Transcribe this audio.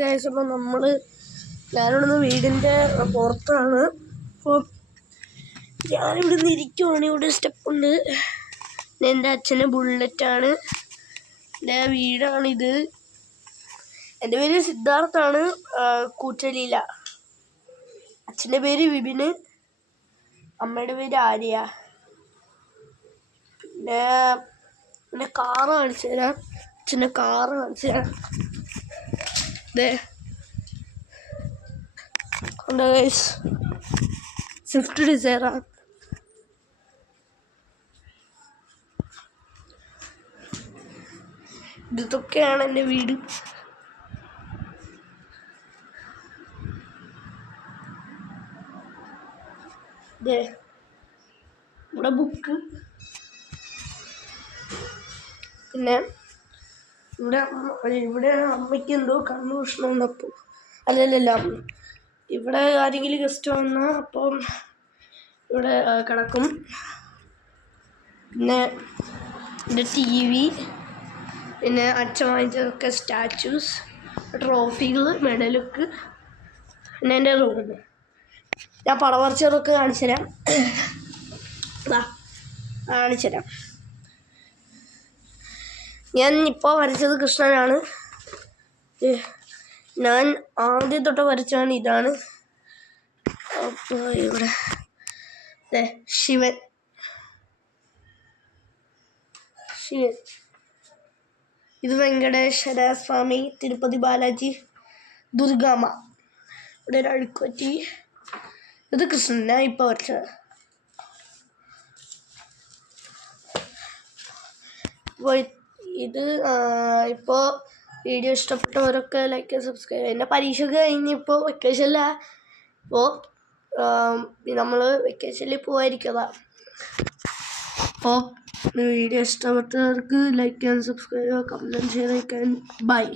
Guys, അപ്പോൾ ഞാനിവിടുന്ന് വീടിൻ്റെ പുറത്താണ്. അപ്പോൾ ഞാനിവിടെ നിന്ന് ഇരിക്കുവാണ്. ഇവിടെ സ്റ്റെപ്പുണ്ട്. എൻ്റെ അച്ഛൻ്റെ ബുള്ളറ്റാണ്. എൻ്റെ വീടാണിത്. എൻ്റെ പേര് സിദ്ധാർത്ഥാണ്. കൂറ്റലിയില. അച്ഛൻ്റെ പേര് വിപിന്, അമ്മയുടെ പേര് ആര്യ. പിന്നെ കാറ് കാണിച്ചു തരാം. അച്ഛൻ്റെ കാറ് കാണിച്ചു തരാം. സ്വിഫ്റ്റ് ഡിസയറാണ്. ഇതൊക്കെയാണ് എൻ്റെ വീട്. ഇവിടെ ബുക്ക്. പിന്നെ ഇവിടെ അമ്മയ്ക്ക് എന്തോ കണ്ണു പ്രശ്നം വന്നപ്പോൾ അല്ലല്ല ഇവിടെ ആരെങ്കിലും ഗസ്റ്റ് വന്നാൽ അപ്പം ഇവിടെ കിടക്കും. പിന്നെ എൻ്റെ TV, പിന്നെ അച്ഛൻ വാങ്ങിച്ചതൊക്കെ സ്റ്റാച്യൂസ്, ട്രോഫികൾ, മെഡലൊക്കെ. പിന്നെ എൻ്റെ റൂം. ഞാൻ പടം വരച്ചതൊക്കെ കാണിച്ചു തരാം. ഞാൻ ഇപ്പോൾ വരച്ചത് കൃഷ്ണനാണ്. ഞാൻ ആദ്യം തൊട്ട് വരച്ചാണ് ഇതാണ്. അപ്പോൾ ഇവിടെ ശിവൻ. ഇത് വെങ്കടേശ്വര സ്വാമി, തിരുപ്പതി ബാലാജി, ദുർഗാമ്മ. ഇവിടെ ഒരു അഴുക്കുറ്റി. ഇത് കൃഷ്ണൻ. ഞാൻ ഇപ്പോൾ വരച്ചത്. ഇത് ഇപ്പോൾ വീഡിയോ ഇഷ്ടപ്പെട്ടവരൊക്കെ ലൈക്ക് സബ്സ്ക്രൈബ്. എൻ്റെ പരീക്ഷയൊക്കെ കഴിഞ്ഞിപ്പോൾ വെക്കേഷനില്ല. അപ്പോൾ നമ്മൾ വെക്കേഷനിൽ പോകാതിരിക്കുക. അപ്പോൾ വീഡിയോ ഇഷ്ടപ്പെട്ടവർക്ക് ലൈക്ക് ചെയ്യാൻ, സബ്സ്ക്രൈബ് ചെയ്യാൻ, കമൻറ്റ് ചെയ്യാൻ. ബൈ.